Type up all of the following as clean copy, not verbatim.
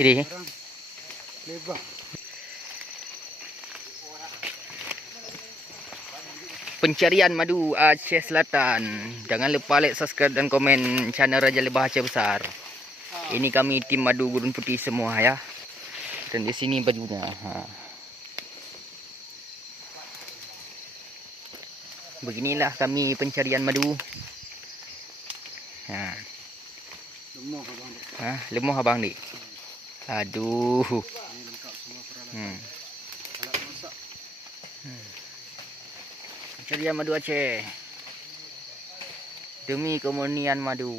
Ini. Pencarian madu Aceh Selatan. Jangan lupa like, subscribe dan komen channel Raja Lebah Aceh Besar. Ini kami tim madu gurun putih semua ya. Dan di sini bajunya. Beginilah kami pencarian madu. Lemah abang ni. Aduh. Pencarian madu Aceh. Demi kemurnian madu.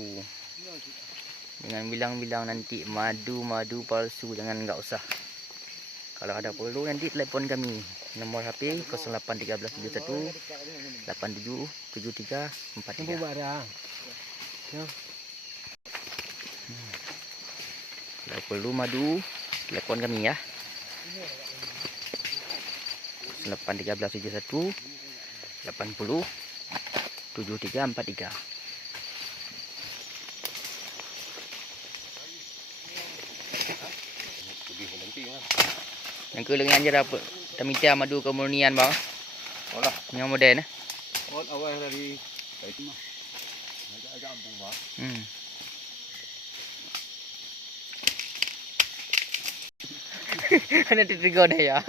Dengan bilang-bilang nanti madu palsu, jangan, enggak usah. Kalau ada perlu nanti telepon kami. Nomor HP 081371 877343. Kalau perlu madu, telepon kami ya. 081371 80 7343. Yang ke lengan je apa? Tamita madu kemurnian bang. Olah, yang modern. Awal dari itu mah. Agak ampung bang. Ada tiga dah ya.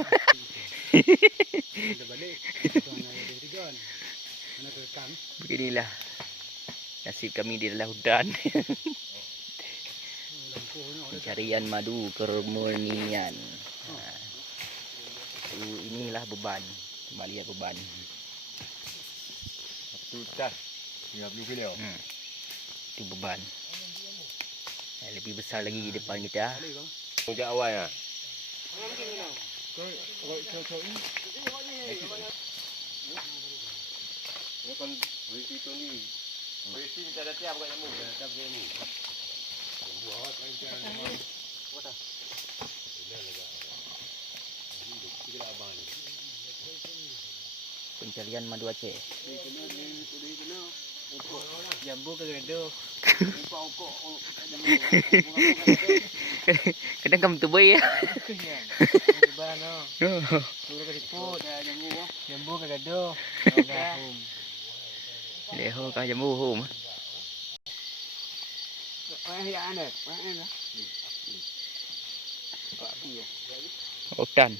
Beginilah nasib kami di dalam hutan. Pencarian madu kemurnian. Inilah beban. Kembali ya beban. Satu tas 30 kilo. Itu beban. Lebih besar lagi di depan kita. Sejak awal ya. Pencarian madu Aceh. Jambu ke gaduh. Kadang kamu tu boy ya. Jambu ke gaduh. Leho kah jambu hum. Hutan.